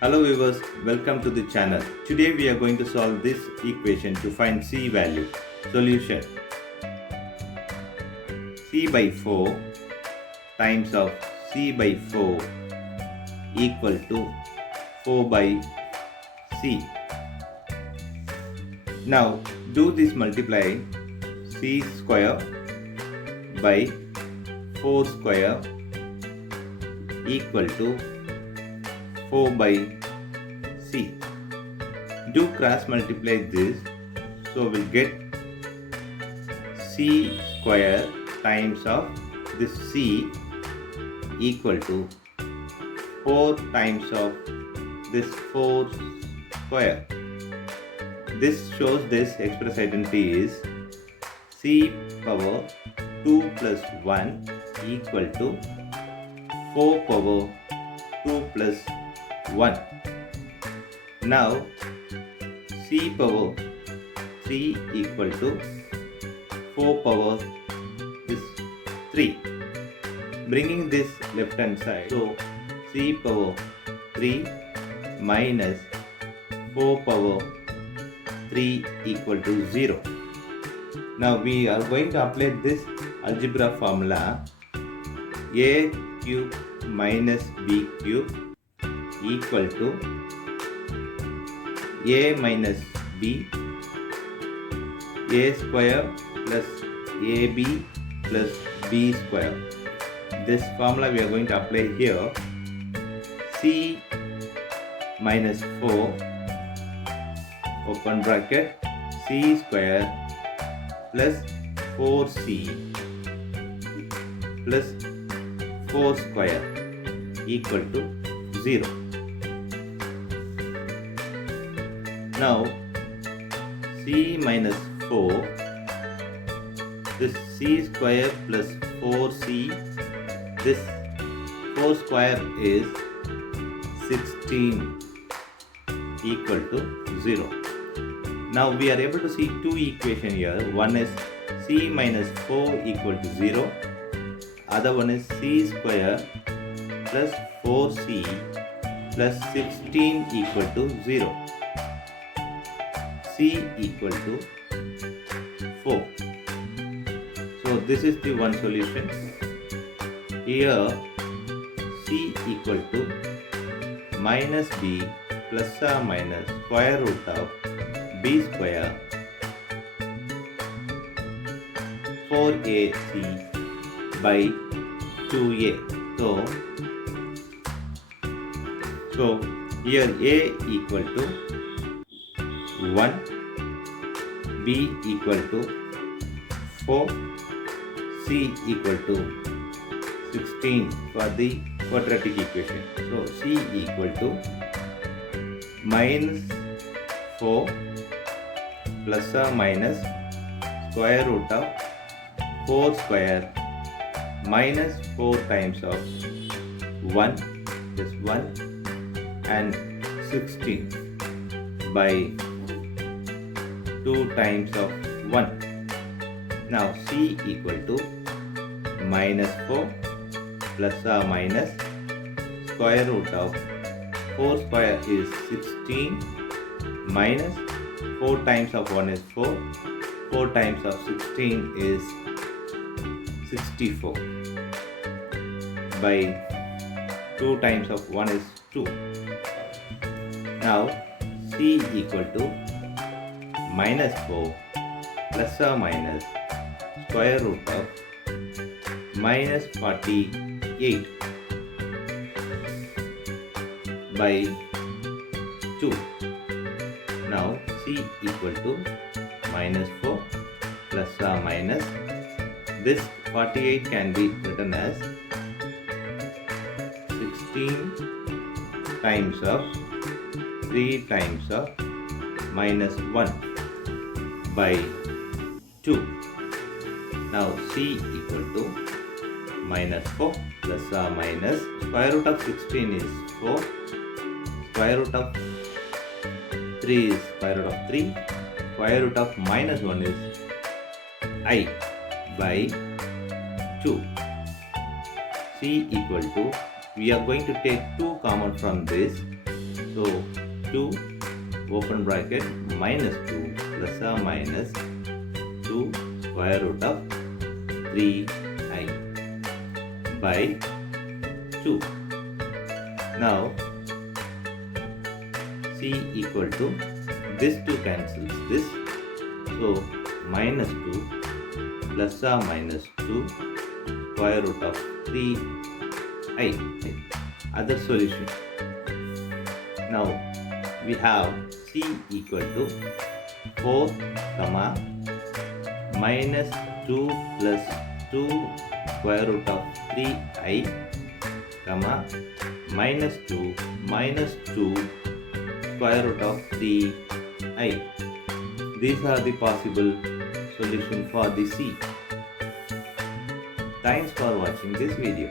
Hello viewers, welcome to the channel. Today we are going to solve this equation to find C value. Solution: C by 4 times of C by 4 equal to 4 by C. Now do this multiply C square by 4 square equal to 4 by C. Do cross multiply this, so we'll get C square times of this C equal to 4 times of this 4 square. This shows this express identity is C power 2 plus 1 equal to 4 power 2 plus 1. Now C power C equal to 4 power is 3. Bringing this left hand side, so C power 3 minus 4 power 3 equal to 0. Now we are going to apply this algebra formula. A cube minus B cube equal to A minus B, A square plus AB plus B square. This formula we are going to apply here. C minus 4 open bracket C square plus 4C plus 4 square equal to 0. Now C minus 4, this C square plus 4C, this 4 square is 16 equal to 0. Now we are able to see two equations here. One is C minus 4 equal to 0. Other one is C square plus 4C plus 16 equal to 0. C equal to 4. So this is the one solution. Here C equal to minus B plus or minus square root of B square 4AC by 2A. So here A equal to 1, B equal to 4, C equal to 16 for the quadratic equation. So C equal to minus 4 plus or minus square root of 4 square minus 4 times of 1, this 1, and 16 by 2 times of 1. Now C equal to minus 4 plus or minus square root of 4 square is 16 minus 4 times of 1 is 4. 4 times of 16 is 64 by 2 times of 1 is 2. Now C equal to minus 4 plus or minus square root of minus 48 by 2. Now C equal to minus 4 plus or minus, this 48 can be written as 16 times of 3 times of minus 1 by 2. Now C equal to minus 4 plus or minus square root of 16 is 4, square root of 3 is square root of 3, square root of minus 1 is I by 2. C equal to, we are going to take 2 common from this, So 2 open bracket minus 2 plus or minus 2 square root of 3i by 2. Now c equal to this 2 cancels this, so minus 2 plus or minus 2 square root of 3i. Other solution. Now we have c equal to 4 comma minus 2 plus 2 square root of 3i comma minus 2 minus 2 square root of 3i. These are the possible solution for the c. Thanks for watching this video.